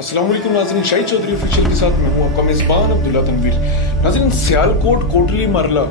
अस्सलाम वालेकुम नाज़रीन, शाहिद चौधरी ऑफिशियल के साथ मैं हूं आपका मेजबान अब्दुल्ला तनवीर। नाज़रीन, सियालकोट कोटली मरला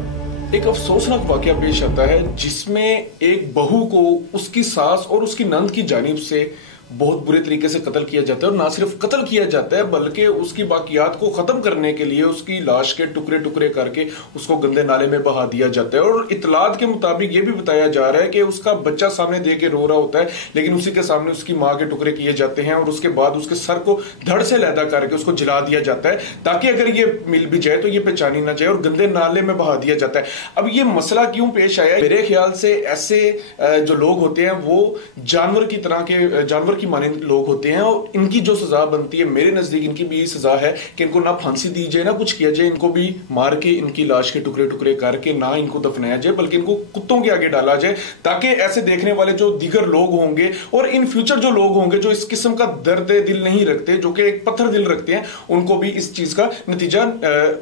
एक अफसोसनाक वाकया पेश आता है जिसमें एक बहू को उसकी सास और उसकी नंद की जानिब से बहुत बुरे तरीके से कत्ल किया जाता है। और ना सिर्फ कत्ल किया जाता है बल्कि उसकी बाकियात को खत्म करने के लिए उसकी लाश के टुकड़े टुकड़े करके उसको गंदे नाले में बहा दिया जाता है। और इतलात के मुताबिक ये भी बताया जा रहा है कि उसका बच्चा सामने दे के रो रहा होता है, लेकिन उसी के सामने उसकी माँ के टुकड़े किए जाते हैं और उसके बाद उसके सर को धड़ से लैदा करके उसको जला दिया जाता है ताकि अगर ये मिल भी जाए तो ये पहचानी ना जाए, और गंदे नाले में बहा दिया जाता है। अब ये मसला क्यों पेश आया? मेरे ख्याल से ऐसे जो लोग होते हैं वो जानवर की तरह के, जानवर की मानंद लोग होते हैं, और इनकी जो सजा बनती है मेरे नजदीक इनकी भी सजा है कि इनको ना फांसी दी जाए ना कुछ किया जाए, इनको भी मार के इनकी लाश के टुकड़े टुकड़े करके ना इनको दफनाया जाए बल्कि इनको कुत्तों के आगे डाला जाए, ताकि ऐसे देखने वाले जो दीगर लोग होंगे और इन फ्यूचर जो लोग होंगे जो इस किस्म का दर्द दिल नहीं रखते, जो कि एक पत्थर दिल रखते हैं, उनको भी इस चीज का नतीजा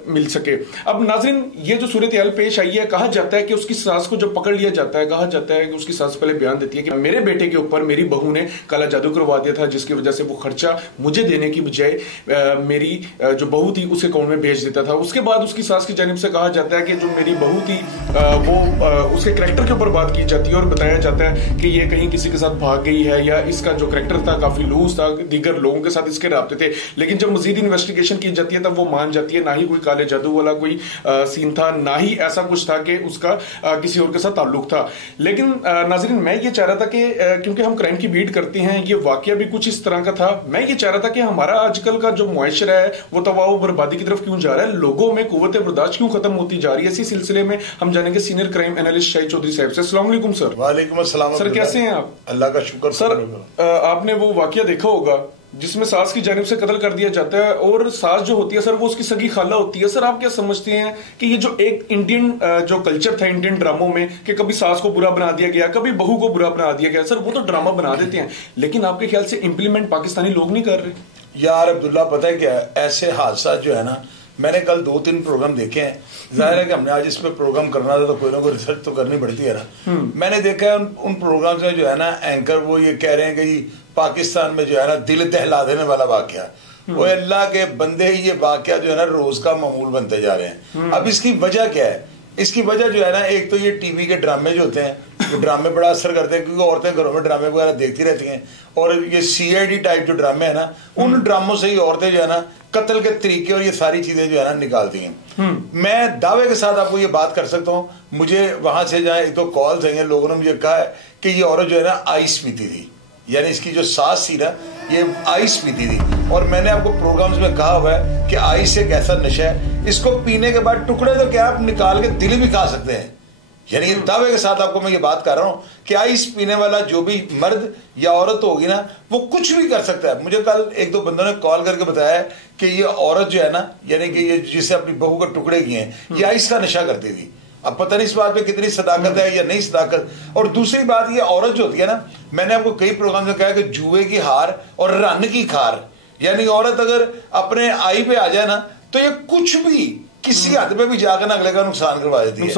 मिल सके। अब नाज़रीन, ये जो सूरत हाल पेश आई है, कहा जाता है कि उसकी सास को जब पकड़ लिया जाता है, कहा जाता है कि उसकी सास पहले बयान देती है कि मेरे बेटे के ऊपर मेरी बहू ने काला जादू करवा दिया था, जिसकी वजह से वो खर्चा मुझे देने की बजाय मेरी जो बहू थी उस अकाउंट में भेज देता था। उसके बाद उसकी सास की जानिब से कहा जाता है कि जो मेरी बहू थी वो उसके करैक्टर के ऊपर बात की जाती है और बताया जाता है कि ये कहीं किसी के साथ भाग गई है या इसका जो करैक्टर था काफी लूज था, दीगर लोगों के साथ इसके राब्ते थे। लेकिन जब मजीद इन्वेस्टिगेशन की जाती है तब वो मान जाती है ना ही कोई काले जादू वाला कोई सीन था, ना ही ऐसा कुछ था कि उसका किसी और के साथ ताल्लुक था। लेकिन नाज़रीन, मैं ये चाह रहा था कि क्योंकि हम क्राइम की बीट करते हैं, ये वाकया भी कुछ इस तरह का था। मैं ये चाह रहा था कि हमारा आजकल का जो मुआशरा है वो तबाह बर्बादी की तरफ क्यों जा रहा है, लोगों में कुव्वत बर्दाश्त क्यों खत्म होती जा रही है। इसी सिलसिले में हम जानेंगे senior crime analyst Shahid Chaudhary साहब से। अस्सलाम वालेकुम सर। वालेकुम अस्सलाम सर, कैसे हैं आप? अल्लाह का शुक्र। सर, आपने वो वाकया देखा होगा जिसमें सास की जानिब से कत्ल कर दिया जाता है और सास जो होती है सर वो उसकी सगी खाला होती है। सर, आप क्या समझते हैं कि ये जो एक इंडियन जो कल्चर था इंडियन ड्रामों में कि कभी सास को बुरा बना दिया गया, कभी बहू को बुरा बना दिया गया, सर वो तो ड्रामा बना देते हैं, लेकिन आपके ख्याल से इंप्लीमेंट पाकिस्तानी लोग नहीं कर रहे? यार अब्दुल्ला, पता है क्या, ऐसे हादसा जो है ना, मैंने कल 2-3 प्रोग्राम देखे हैं। जाहिर है कि हमने आज इस पे प्रोग्राम करना था तो कोई ना कोई रिसर्च तो करनी पड़ती है ना। मैंने देखा है उन प्रोग्राम्स में जो है ना, एंकर वो ये कह रहे हैं कि पाकिस्तान में जो है ना दिल दहला देने वाला वाकया, वो अल्लाह के बंदे, ये वाकया जो है ना रोज का मामूल बनते जा रहे हैं। अब इसकी वजह क्या है? इसकी वजह जो है ना, एक तो ये टीवी के ड्रामे जो होते हैं, वो ड्रामे बड़ा असर करते हैं क्योंकि औरतें घरों में ड्रामे वगैरह देखती रहती हैं, और ये CID टाइप जो ड्रामे है ना, उन ड्रामों से ही औरतें जो है ना कत्ल के तरीके और ये सारी चीजें जो है ना निकालती हैं। मैं दावे के साथ आपको ये बात कर सकता हूँ, मुझे वहां से जहाँ एक तो कॉल्स आई हैं, लोगों ने मुझे कहा है कि ये औरत जो है ना आइस पीती थी, यानी इसकी जो सास थी ना ये आइस पीती थी। और मैंने आपको प्रोग्राम्स में कहा हुआ है कि आइस एक ऐसा नशा है, इसको पीने के बाद टुकड़े तो क्या आप निकाल के दिल भी खा सकते हैं। यानी दावे के साथ आपको मैं ये बात कर रहा हूं कि आइस पीने वाला जो भी मर्द या औरत होगी ना, वो कुछ भी कर सकता है। मुझे कल 1-2 बंदों ने कॉल करके बताया कि ये औरत जो है ना, यानी कि ये जिसे अपनी बहू के टुकड़े किए हैं, ये आइस का नशा करती थी। अब पता नहीं इस बात पे कितनी सदाकत है या नहीं सदाकत। और दूसरी बात, ये औरत जो होती है ना, मैंने आपको कई प्रोग्राम में कहा कि जुए की हार और रन की खार, यानी औरत अगर अपने आई पे आ जाए ना तो ये कुछ भी किसी हद पे भी जाकर ना अगले का नुकसान करवा देती है।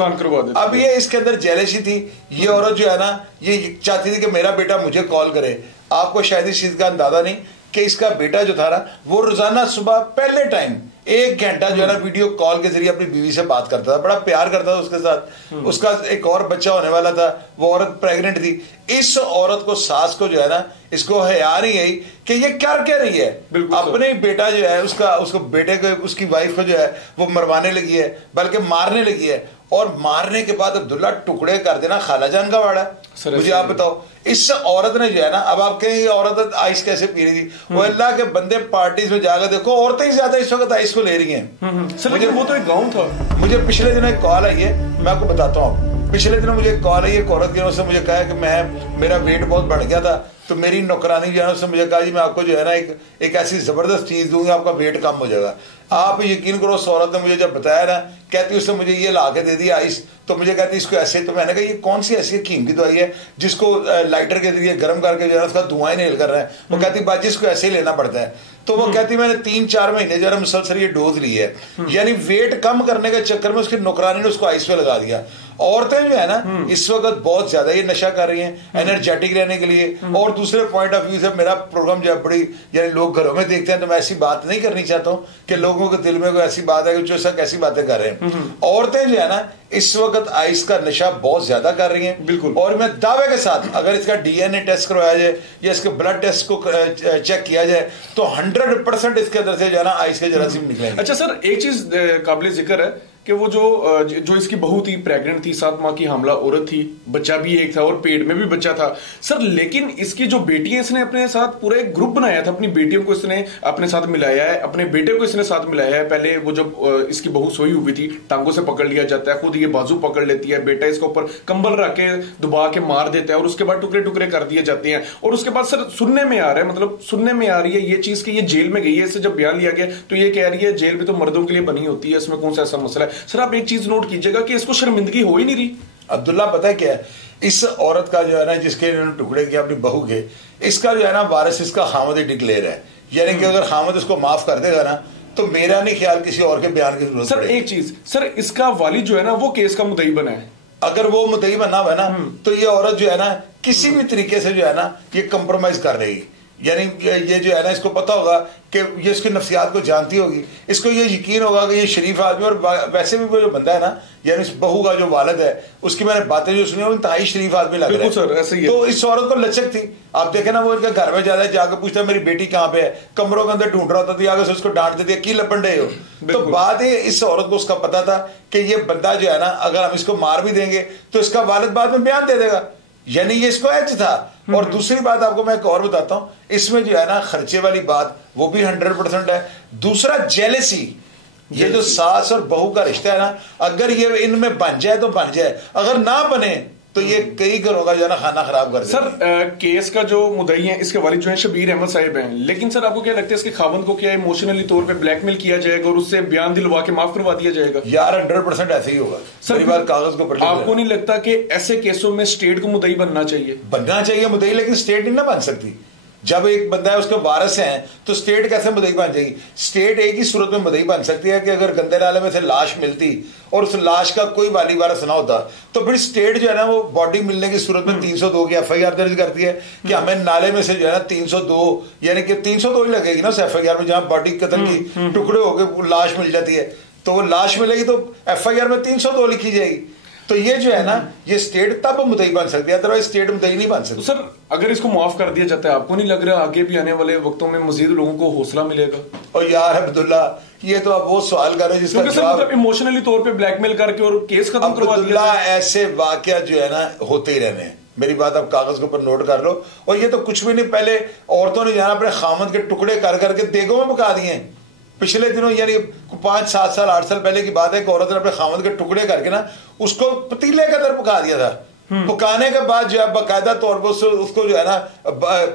अब ये इसके अंदर जेलसी थी। ये औरत जो है ना, ये चाहती थी कि मेरा बेटा मुझे कॉल करे। आपको शायद इस चीज का अंदाजा नहीं कि इसका बेटा जो था ना, वो रोजाना सुबह पहले टाइम 1 घंटा जो है ना वीडियो कॉल के जरिए अपनी बीवी से बात करता था, बड़ा प्यार करता था उसके साथ। उसका एक और बच्चा होने वाला था, वो औरत प्रेग्नेंट थी। इस औरत को, सास को जो है ना, इसको हया नहीं आई कि ये क्या कह रही है। अपने बेटा जो है उसको बेटे को, उसकी वाइफ को जो है वो मरवाने लगी है, बल्कि मारने लगी है। और मारने के बाद अब्दुल्ला टुकड़े कर देना खालाजान का वाड़ा। मुझे आप बताओ, इस औरत ने जो है ना, अब आप कहेंगे औरत आइस कैसे पी रही थी, वो अल्लाह के बंदे पार्टीज में जाकर देखो, औरतें ही ज्यादा इस वक्त आइस को ले रही हैं। मुझे वो तो एक गाँव था। मुझे पिछले दिनों एक कॉल आई है, मैं आपको बताता हूँ। पिछले दिनों मुझे एक कॉल आई, एक औरत की, उसने मुझे कहा कि मेरा वेट बहुत बढ़ गया था तो मेरी नौकरानी जो है ना उसने मुझे कहा जी मैं आपको जो है ना एक ऐसी जबरदस्त चीज दूंगी, आपका वेट कम हो जाएगा। आप यकीन करो उस औरत ने मुझे जब बताया ना, कहती उसने मुझे ये ला के दे दिया आइस, तो मुझे कहती इसको ऐसे, तो मैंने कहा ये कौन सी ऐसी कीम की दवाई है जिसको लाइटर के जरिए गर्म करके जो है उसका धुआं ही नहीं कर रहा है। वो कहती बाजी इसको ऐसे ही लेना पड़ता है। तो वो कहती मैंने 3-4 महीने जो है मुसलसल ये डोज ली है, यानी वेट कम करने के चक्कर में उसकी नौकरानी ने उसको आइस पे लगा दिया। औरतें जो है ना इस वक्त बहुत ज्यादा ये नशा कर रही हैं एनर्जेटिक रहने के लिए। और दूसरे पॉइंट ऑफ व्यू से मेरा प्रोग्राम जब बड़ी यानी लोग घरों में देखते हैं तो मैं ऐसी बात नहीं करनी चाहता हूँ कि लोगों के दिल में कोई ऐसी बात है कि जो सब ऐसी बातें कर रहे हैं। औरतें जो है ना इस वक्त आइस का नशा बहुत ज्यादा कर रही हैं। बिल्कुल। और मैं दावे के साथ अगर इसका डीएनए टेस्ट करवाया जाए या इसके ब्लड टेस्ट को चेक किया जाए तो 100% इसके अंदर से जो है ना आइस के जरासीम निकलेंगे। अच्छा सर, एक चीज काबिल जिक्र है कि वो जो इसकी बहू थी, प्रेग्नेंट थी, 7 माह की हामला औरत थी, बच्चा भी एक था और पेट में भी बच्चा था सर। लेकिन इसकी जो बेटी है, इसने अपने साथ पूरा एक ग्रुप बनाया था, अपनी बेटियों को इसने अपने साथ मिलाया है, अपने बेटे को इसने साथ मिलाया है। पहले वो जब इसकी बहू सोई हुई थी, टांगों से पकड़ लिया जाता है, खुद ये बाजू पकड़ लेती है, बेटा इसके ऊपर कंबल रख के दबा के मार देता है और उसके बाद टुकड़े टुकड़े कर दिए जाते हैं। और उसके बाद सर सुनने में आ रहा है, मतलब सुनने में आ रही है ये चीज कि ये जेल में गई है। इससे जब बयान लिया गया तो ये कह रही है जेल भी तो मर्दों के लिए बनी होती है, इसमें कौन सा ऐसा मसला है। सर आप एक चीज नोट कीजिएगा कि इसको शर्मिंदगी हो ही नहीं रही। अब्दुल्ला पता है क्या है, इस औरत का जो है ना जिसके इन्होंने टुकड़े किए अपनी बहू के, इसका जो है ना वारिस इसका खामद ही डिक्लेयर है। यानी कि अगर खामद इसको माफ कर देगा ना तो मेरा नहीं ख्याल किसी और के बयान की जरूरत सर। एक चीज सर, इसका वालिद जो है ना वो केस का मुद्दई बना है। अगर वो मुद्दई बना हुआ है ना तो ये औरत जो है ना किसी भी तरीके से जो है ना ये कंप्रोमाइज कर रही। यानी ये जो है ना इसको पता होगा कि ये इसकी नफ्सियात को जानती होगी, इसको ये यकीन होगा कि ये शरीफ आदमी। और वैसे भी वो जो बंदा है ना, यानी इस बहू का जो वालिद है उसकी मैंने बातें जो सुनी, वो इंतहाई शरीफ आदमी लग रहा है सर, ऐसे ही है। तो इस औरत को लचक थी। आप देखे ना वो इनके घर में जाता है, जाकर पूछता है मेरी बेटी कहाँ पे है, कमरों के अंदर ढूंढ रहा होता था, आगे से उसको डांट देती है की लपन रहे हो। तो बात है इस औरत को उसका पता था कि ये बंदा जो है ना अगर हम इसको मार भी देंगे तो इसका वालिद बाद में बयान दे देगा, यानी ये इसको एज था। और दूसरी बात आपको मैं एक और बताता हूं, इसमें जो है ना खर्चे वाली बात वो भी 100% है। दूसरा जेलेसी, ये जो सास और बहू का रिश्ता है ना, अगर ये इनमें बन जाए तो बन जाए, अगर ना बने तो ये कई घरों का जो है ना खाना खराब कर सर। केस का जो मुद्दई है इसके वालिद जो है शबीर अहमद साहिब हैं, लेकिन सर आपको क्या लगता है इसके खावंद को क्या इमोशनली तौर पे ब्लैकमेल किया जाएगा और उससे बयान दिलवा के माफ करवा दिया जाएगा? यार 100% ऐसे ही होगा सर। बात कागज को पढ़, आपको नहीं लगता कि ऐसे केसों में स्टेट को मुद्दई बनना चाहिए? बनना चाहिए मुद्दई, लेकिन स्टेट नहीं ना बन सकती। जब एक बंदा है उसके वारिस हैं तो स्टेट कैसे मुद्दई बन जाएगी? स्टेट एक ही सूरत में मुद्दई बन सकती है कि अगर गंदे नाले में से लाश मिलती और उस लाश का कोई वाली वारिस ना होता तो फिर स्टेट जो है ना वो बॉडी मिलने की सूरत में 302 की FIR दर्ज करती है कि हमें नाले में से जो है ना 302, यानी कि 302 ही लगेगी ना उस FIR में, जहां बॉडी कत्ल की टुकड़े होकर लाश मिल जाती है तो वो लाश मिलेगी तो FIR में 302 लिखी जाएगी। तो ये जो है ना ये स्टेट तब मुद्दई बन सकती है, अदरवाइज स्टेट मुद्दई नहीं बन सकती। तो सर अगर इसको माफ कर दिया जाता है, आपको नहीं लग रहा आगे भी आने वाले वक्तों में मजीद लोगों को हौसला मिलेगा? और यार अब्दुल्ला ये तो आप वो सवाल कर रहे हो जिसका जवाब मतलब इमोशनली तौर पे ब्लैकमेल करके और केस खत्म करवा दिया। ऐसे वाकया जो है ना होते ही रहने हैं। मेरी बात आप कागज के ऊपर नोट कर लो। और ये तो कुछ भी नहीं, पहले औरतों ने यहाँ अपने खामद के टुकड़े कर करके देगों में पका दिए। पिछले दिनों यानी 5, 7 साल 8 साल पहले की बात है कि औरत ने अपने खामद के टुकड़े करके ना उसको पतीले के अंदर पका दिया था। पकाने के बाद जो है बाकायदा तौर पर उसको जो है ना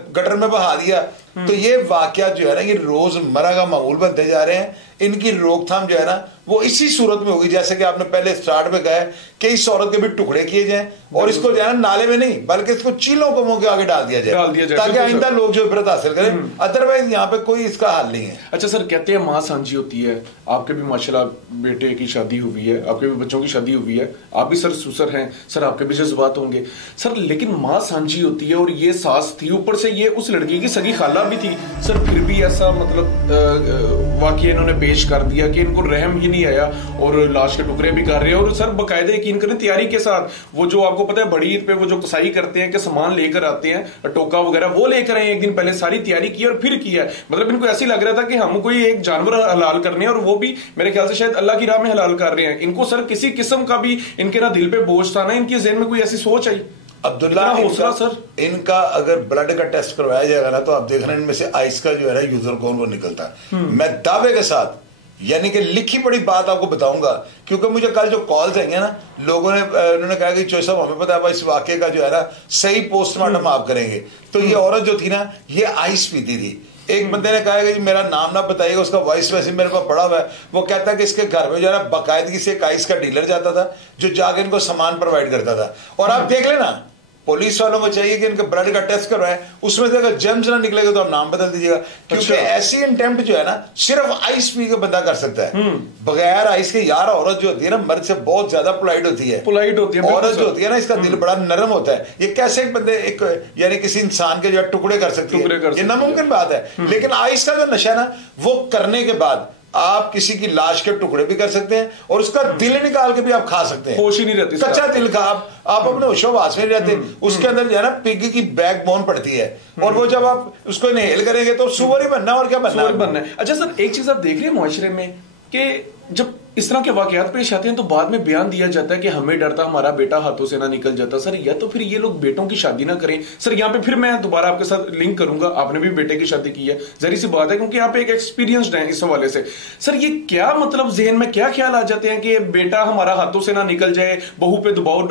गटर में बहा दिया। तो ये वाकया जो है ना ये रोजमर्रा का मामूल बनते जा रहे हैं। इनकी रोकथाम जो है ना वो इसी सूरत में होगी जैसे कि आपने पहले स्टार्ट में कहा कि इस औरत के भी टुकड़े किए जाएं और इसको जो है ना नाले में नहीं बल्कि इसको चीलों को मुंह के आगे डाल दिया जाए ताकि आइंदा लोग जो इबरत हासिल करें। अदरवाइज यहाँ पे कोई इसका हल नहीं है। अच्छा सर, कहते हैं माँ सांझी होती है, आपके भी माशाल्लाह बेटे की शादी हुई है, आपके भी बच्चों की शादी हुई है, आप भी सर सुसर हैं सर, आपके भी जज्बात होंगे सर, लेकिन माँ सांझी होती है और ये सास थी, ऊपर से ये उस लड़की की सगी खाला भी थी सर, फिर भी ऐसा मतलब वाकई इन्होंने पेश कर दिया कि इनको रहम ही नहीं आया और लाश के टुकड़े भी कर रहे हैं। और सर बाकायदा यकीन करें तैयारी के साथ, वो जो आपको पता है बड़ी ईद पे वो जो कसाई करते हैं कि सामान लेकर आते हैं टोका वगैरह, वो लेकर आए एक दिन पहले, सारी तैयारी की और फिर किया है। मतलब इनको ऐसे लग रहा था कि हम कोई एक जानवर हलाल करने हैं और वो भी मेरे ख्याल से शायद अल्लाह की राह में हलाल कर रहे हैं। इनको सर किसी किस्म का भी इनके ना दिल पे बोझ था ना इनके ज़हन में कोई ऐसी सोच आई? अब्दुल्ला इनका अगर ब्लड का टेस्ट करवाया जाएगा ना तो आप देख रहे हैं इनमें से आइस का जो है ना यूजर कौन निकलता है। मैं दावे के साथ यानी कि लिखी पड़ी बात आपको बताऊंगा, क्योंकि मुझे कल जो कॉल्स आएंगे ना, लोगों ने उन्होंने कहा कि चोई साहब हमें पता है इस वाक्य का जो है ना सही पोस्टमार्टम आप करेंगे। तो ये औरत जो थी ना, ये आइस पीती थी। एक बंदे ने कहा कि मेरा नाम ना बताइएगा, उसका वॉइस वैसे मेरे पास पड़ा हुआ है। वो कहता है कि इसके घर में जो है ना बाकायदगी से एक आइस का डीलर जाता था जो जाके इनको सामान प्रोवाइड करता था। और आप देख लेना, पुलिस वालों को चाहिए कि इनके ब्लड का टेस्ट करवाएं, उसमें से अगर जर्म्स ना निकलेगा तो आप नाम बदल दीजिएगा। क्योंकि ऐसी इंटेम्प्ट जो है ना सिर्फ आइस पी के बंदा कर सकता है, बगैर आइस के। यार औरत जो होती है ना मर्द से बहुत ज्यादा पोलाइट होती है, औरत जो होती है ना इसका दिल बड़ा नरम होता है। ये कैसे एक बंदे एक यानी किसी इंसान के जो है टुकड़े कर सकती है, ये नामुमकिन बात है। लेकिन आइस का जो नशा है ना, वो करने के बाद आप किसी की लाश के टुकड़े भी कर सकते हैं और उसका दिल निकाल के भी आप खा सकते हैं। होश ही नहीं रहती, कच्चा दिल का आप अपने होशोवास में रहते। उसके अंदर जो है ना पिग की बैकबोन पड़ती है, और वो जब आप उसको इनहेल करेंगे तो सुअर ही बनना, और क्या बनना है। अच्छा सर, एक चीज आप देख रहे हैं मुआशरे में कि जब इस तरह के वाकयात पेश आते हैं तो बाद में बयान दिया जाता है कि हमें डर था हमारा बेटा हाथों से ना निकल जाता। सर या तो फिर ये लोग बेटों की शादी ना करें। सर यहाँ पे फिर मैं दोबारा आपके साथ लिंक करूंगा, आपने भी बेटे की शादी की है, जरी सी बात है क्योंकि आप एक एक्सपीरियंस्ड हैं इस हवाले से। सर ये क्या मतलब जहन में क्या ख्याल आ जाते हैं कि बेटा हमारा हाथों से ना निकल जाए, बहू पे दबाव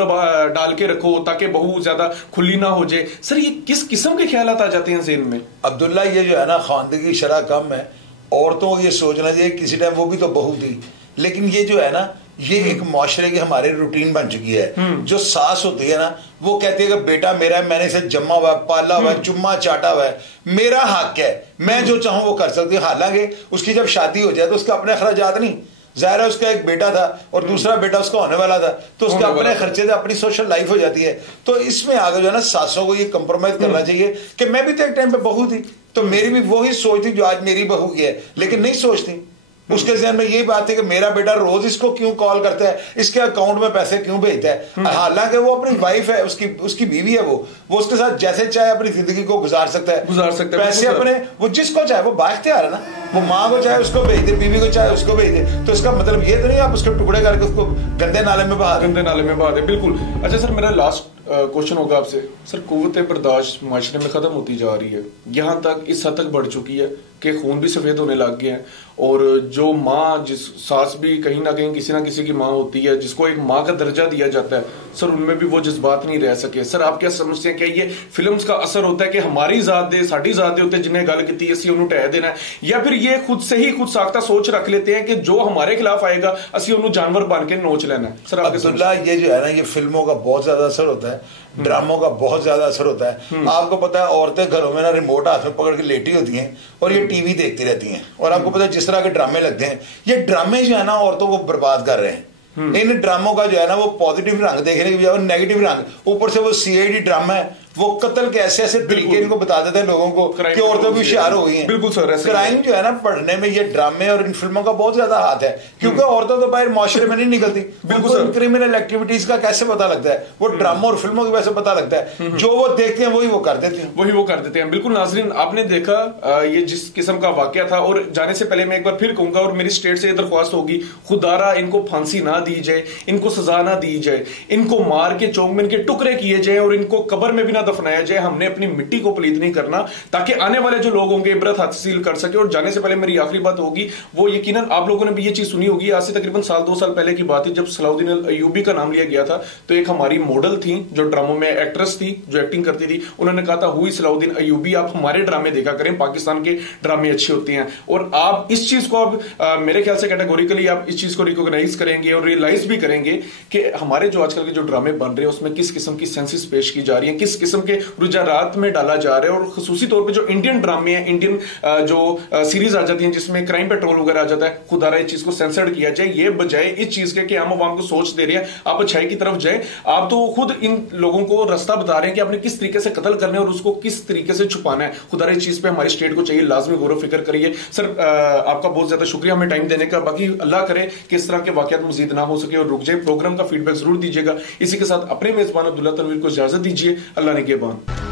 डाल के रखो ताकि बहू ज्यादा खुली ना हो जाए। सर ये किस किस्म के ख्याल आ जाते हैं जहन में? अब्दुल्ला, ये जो है ना खानदगी शरह कम है। औरतों को ये सोचना चाहिए किसी टाइम वो भी तो बहू थी, लेकिन ये जो है ना ये एक माशरे की हमारे रूटीन बन चुकी है। जो सास होती है ना वो कहती है कि बेटा मेरा है, मैंने इसे जम्मा हुआ है, पाला हुआ है, चुम्मा चाटा हुआ है, मेरा हक है, मैं जो चाहूं वो कर सकती हूँ। हालांकि उसकी जब शादी हो जाए तो उसके अपने खर्चात नहीं, जाहिर है उसका एक बेटा था और दूसरा बेटा उसका होने वाला था, तो उसके अपने खर्चे से अपनी सोशल लाइफ हो जाती है। तो इसमें आगे जो है ना सासों को ये कंप्रोमाइज करना चाहिए कि मैं भी तो एक टाइम पे बहू थी, तो मेरी भी वही सोच थी जो आज मेरी बहू की है, लेकिन नहीं सोचती। उसके ज़हन में यही बात है कि मेरा बेटा रोज इसको क्यों कॉल करता है, इसके अकाउंट में पैसे क्यों भेजता है। हालांकि वो अपनी वाइफ है, उसकी बीवी है, वो उसके साथ जैसे चाहे अपनी जिंदगी को गुजार सकता है पैसे अपने, वो जिसको चाहे वो बाख्तियार है ना, वो माँ को चाहे उसको भेज दे, बीवी को चाहे उसको भेज दे। तो इसका मतलब ये तो नहीं आप उसके टुकड़े करके उसको गंदे नाले में बहा दे। बिल्कुल। अच्छा सर, मेरा लास्ट क्वेश्चन होगा आपसे। सर कुव्वत बर्दाश्त माशरे में खत्म होती जा रही है, यहाँ तक इस हद तक बढ़ चुकी है कि खून भी सफेद होने लग गए हैं, और जो माँ जिस सास भी कहीं ना कहीं किसी ना किसी की माँ होती है, जिसको एक माँ का दर्जा दिया जाता है, सर उनमें भी वो जज्बात नहीं रह सके। सर आप क्या समझते हैं, क्या ये फिल्म्स का असर होता है कि हमारी जात दे साड़ी जात दे होते जिन्हें गल की असी उन्होंने टह देना है, या फिर ये खुद से ही खुद साख्ता सोच रख लेते हैं कि जो हमारे खिलाफ आएगा असी उन्होंने जानवर बन के नोच लेना है? सर अब्दुल्ला, ये जो है ना ये फिल्मों का बहुत ज्यादा असर होता है, ड्रामों का बहुत ज्यादा असर होता है। आपको पता है औरतें घरों में ना रिमोट हाथ में पकड़ के लेटी होती हैं और ये टीवी देखती रहती हैं, और आपको पता है जिस तरह के ड्रामे लगते हैं, ये ड्रामे जो है ना औरतों को बर्बाद कर रहे हैं। इन ड्रामों का जो है ना वो पॉजिटिव रंग देखने की बजाय नेगेटिव रंग, ऊपर से वो सीआईडी ड्रामा है, वो कत्ल के ऐसे ऐसे तरीके इनको बता देते हैं लोगों को कि औरतों भी होशियार हो गई हैं। बिल्कुल सर, क्राइम जो है ना बढ़ने में ये ड्रामे और इन फिल्मों का बहुत ज्यादा हाथ है, क्योंकि औरतों तो बाहर माशरे में नहीं निकलती। बिल्कुल, क्रिमिनल एक्टिविटीज का कैसे पता लगता है? वो ड्रामों और फिल्मों की वजह से पता लगता है, जो वो देखते हैं वही वो कर देते हैं। बिल्कुल नाज़रीन, आपने देखा ये जिस किस्म का वाकया था, और जाने से पहले मैं एक बार फिर कहूंगा और मेरी स्टेट से दरख्वास्त होगी, खुदारा इनको फांसी ना दी जाए, इनको सजा ना दी जाए, इनको मार के चौक में इनके टुकड़े किए जाए और इनको कब्र में भी ना दफनाया जाए। हमने अपनी मिट्टी को पलीत नहीं करना, ताकि आने वाले जो लोग होंगे इबरत हासिल कर सके। और जाने से पहले मेरी आखिरी बात होगी, वो यकीनन आप लोगों ने भी ये चीज सुनी होगी, आज से तकरीबन साल 2 साल पहले की बात है, जब सलाउद्दीन अय्यूबी का नाम लिया गया था, तो एक हमारी मॉडल थी जो ड्रामों में एक्ट्रेस थी, जो एक्टिंग करती थी, उन्होंने कहा था हुई सलाउद्दीन अय्यूबी, आप हमारे ड्रामे देखा करें, पाकिस्तान के ड्रामे अच्छे होते हैं। और आप इस चीज को अब मेरे ख्याल से कैटेगोरिकली आप इस चीज को रिकॉग्नाइज करेंगे और रियलाइज भी करेंगे कि हमारे जो आजकल के जो ड्रामे बन रहे हैं उसमें किस किस्म की सेंसेस पेश की जा रही है, किस किस्म के रुझानात में डाला जा रहा है। और खसूसी तौर पे जो इंडियन ड्रामे हैं, इंडियन जो सीरीज आ जाती हैं जिसमें क्राइम पेट्रोल वगैरह आ जाता है, खुदारा इस चीज को सेंसर्ड किया जाए, ये बजाय इस चीज के कि हम आवाम को सोच दे रहे हैं आप अच्छाई की तरफ जाए। आप तो खुद इन लोगों को रास्ता बता रहे हैं कि आपने किस तरीके से कत्ल करना है और उसको किस तरीके से छुपाना है। खुदारा इस चीज पे हमारी स्टेट को चाहिए लाजमी गौर फिक्र करिए। सर आपका बहुत ज्यादा शुक्रिया हमें टाइम देने का। बाकी अल्लाह करे कि इस तरह के वाकयात मजीद ना हो सके और रुक जाए। प्रोग्राम का फीडबैक जरूर दीजिएगा। इसी के साथ अपने मेजबान अब्दुल्ला तनवीर को इजाजत दीजिए। अल्लाह ने के बान।